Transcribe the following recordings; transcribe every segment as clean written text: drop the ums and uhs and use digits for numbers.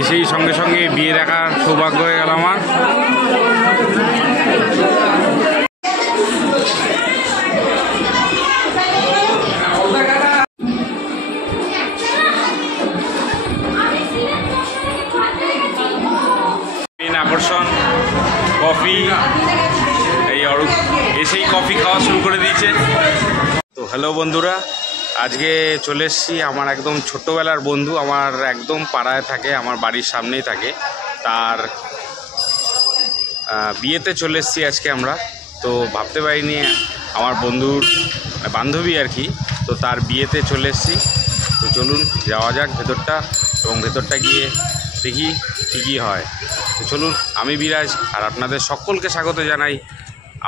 এসেই সঙ্গে সঙ্গে বিয়ে দেখার সৌভাগ্য হয়ে গেল আমার। আকর্ষণ কফি, এই অরূপ এসেই কফি খাওয়া শুরু করে দিয়েছে। তো হ্যালো বন্ধুরা, আজকে চলে এসেছি আমার একদম ছোট্টবেলার বন্ধু, আমার একদম পাড়ায় থাকে, আমার বাড়ির সামনেই থাকে, তার বিয়েতে চলে এসেছি আজকে আমরা। তো ভাবতে পারিনি আমার বন্ধুর বান্ধবী আর কি, তো তার বিয়েতে চলে এসেছি। তো চলুন যাওয়া যাক ভেতরটা, এবং ভেতরটা গিয়ে দেখি কী কী হয়। তো চলুন, আমি বিরাজ আর আপনাদের সকলকে স্বাগত জানাই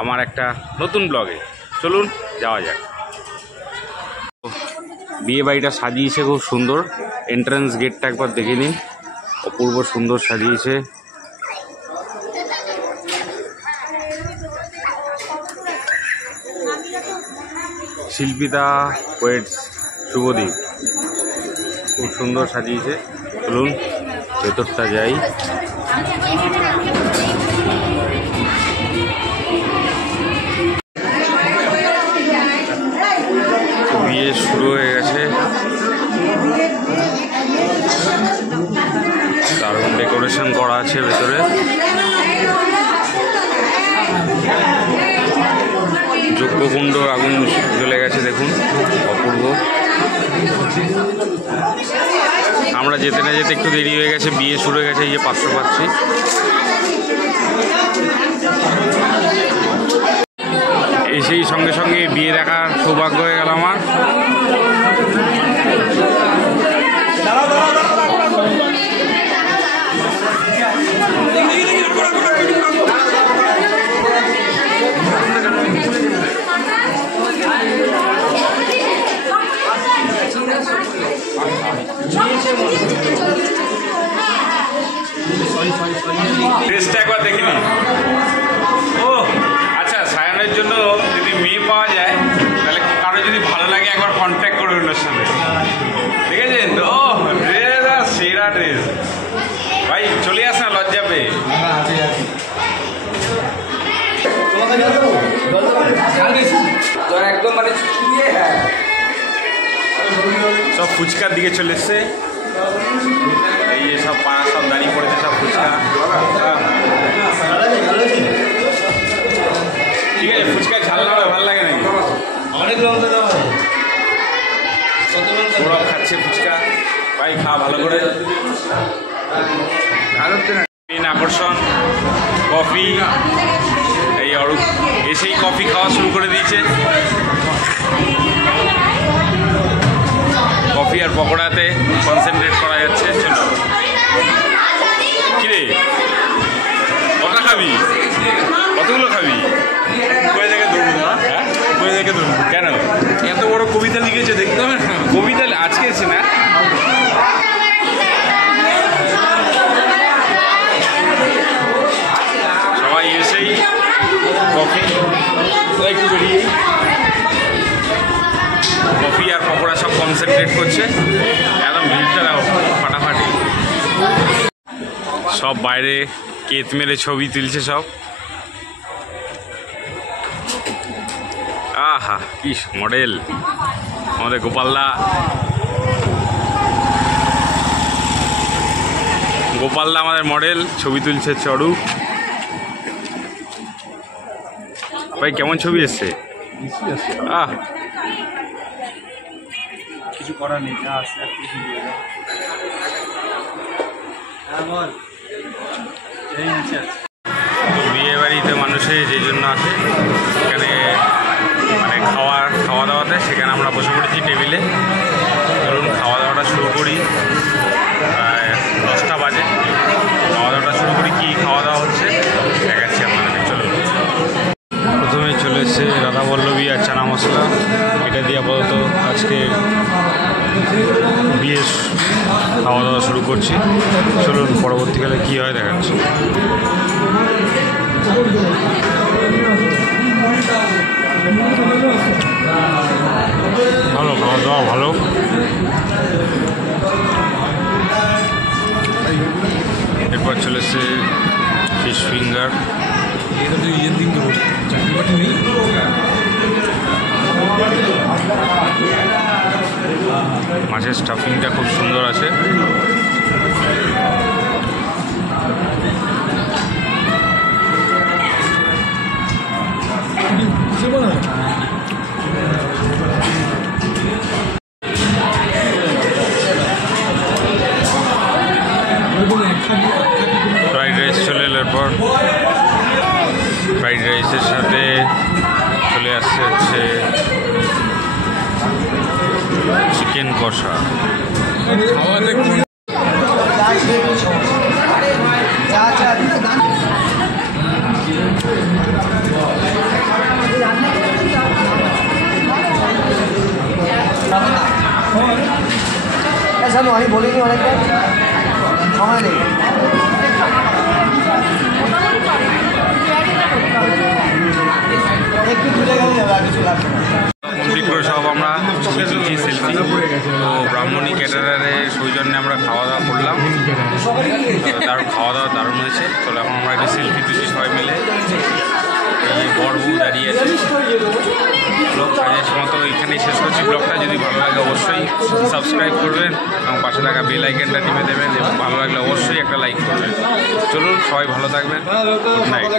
আমার একটা নতুন ব্লগে। চলুন যাওয়া যাক। বিয়ে বাড়িটা সাজিয়েছে খুব সুন্দর, এন্ট্রান্স গেটটা একবার দেখে নিন, অপূর্ব সুন্দর সাজিয়েছে। শিল্পিতা পোয়েটস শুভদীপ, খুব সুন্দর সাজিয়েছে। চলুন ভেতরটা যাই। বিয়ে শুরু হয়ে গেছে, দারুণ ডেকোরেশন করা আছে ভেতরে। যজ্ঞকুণ্ড আগুন জ্বলে গেছে, দেখুন অপূর্ব। আমরা যেতে না যেতে একটু দেরি হয়ে গেছে, বিয়ে শুরু হয়ে গেছে। এই যে পাত্র পাচ্ছি, এসেই সঙ্গে সঙ্গে বিয়ে দেখার সৌভাগ্য হয়ে গেল আমার। ড্রেসটা একবার দেখিনি। ও আচ্ছা, সায়ানের জন্য যদি মেয়ে পাওয়া যায় তাহলে কারো যদি ভালো লাগে একবার কন্ট্যাক্ট করবেন ওর সাথে, দেখেছেন তো? ও ড্রেস আর সেরা ড্রেস ভাই, চলে আস না, লজ্জা পেয়ে। একদম মানে সব ফুচকার দিকে চলে এসছে, এই যে সব পাড়া সব দাঁড়িয়ে পড়েছে, সব ফুচকা। ঠিক আছে, ফুচকা ঝাল না ভালো লাগে নাকি? অনেক সৌরভ খাচ্ছে ফুচকা, ভাই খাওয়া ভালো করে। আকর্ষণ কফি, এই অরূপ এসেই কফি খাওয়া শুরু করে দিয়েছে। কফি আর পকোড়াতে কনসেন্ট্রেট করা যাচ্ছে। চলো, কিরে কটা খাবি? কতগুলো খাবি? কোথায় থেকে ধরবো না? হ্যাঁ, কোথায় থেকে ধরবো? কেন? এত বড় কবিতা লিখেছে, দেখতে হবে না? কবিতা আজকে এসে না, সবাই এসেই কফি একটু বেরিয়ে কফি আর পকোড়া সব কনসেন্ট্রেট করছে। একদম ভিড়টা দাও ফাটাফাটি, সব বাইরে কেত মেরে ছবি তুলছে সব। আহা কি মডেল আমাদের গোপালদা। গোপালদা আমাদের মডেল, ছবি তুলছে চড়ু। ভাই কেমন ছবি এসছে? আহ, কিছু করার নেই, যা আসছে বিয়ে বাড়িতে মানুষের যে জন্য আসে, এখানে মানে খাওয়া দাওয়াতে, সেখানে আমরা বসে পড়েছি টেবিলে। ধরুন খাওয়া দাওয়াটা শুরু করি, প্রায় 10টা বাজে। খাওয়া দাওয়াটা শুরু করি, কী খাওয়া দাওয়া হচ্ছে দেখাচ্ছি আপনাদের। চলুন, প্রথমে চলে এসছে রাধা বল্লভী আর চানা মশলা, এটা দিয়ে আপাতত আজকে বিয়ে খাওয়া দাওয়া শুরু করছি। চলুন পরবর্তীকালে কী হয় দেখাচ্ছি। ভালো খাওয়া দাওয়া, ভালো। এরপর চলেছে ফিশ ফিঙ্গার। এটা তো ইয়ের দিন দেবো, চাকরি বাকরি নেই। মাছের স্টাফিংটা খুব সুন্দর আছে। ফ্রাইড রাইস চলে এলো। এরপর ফ্রাইড রাইসের সাথে চলে আসছে হচ্ছে চিকেন কষা। খাওয়াতে কোন জানো আমি বলিনি অনেকবার সময় নেই। একটু দূরে গেলে আর কিছু লাগবে না। কমপ্লিট করে সব আমরা ছবি তুলছি, সেলফি। তো ব্রাহ্মণী ক্যাটারারের সৌজন্যে আমরা খাওয়া দাওয়া করলাম। দারুণ খাওয়া দাওয়া দারুণ হয়েছে। চলো এখন আমরা একটা সেলফি তুলছি সবাই মিলে। এই বড়বু দাঁড়িয়ে আছে। ব্লগ সাজেস্ট মতো এখানেই শেষ করছি ব্লগটা। যদি ভালো লাগে অবশ্যই সাবস্ক্রাইব করবেন এবং পাশে থাকা বেল আইকনটা টিপে দেবেন এবং ভালো লাগলে অবশ্যই একটা লাইক করবেন। চলুন সবাই ভালো থাকবেন। Good night.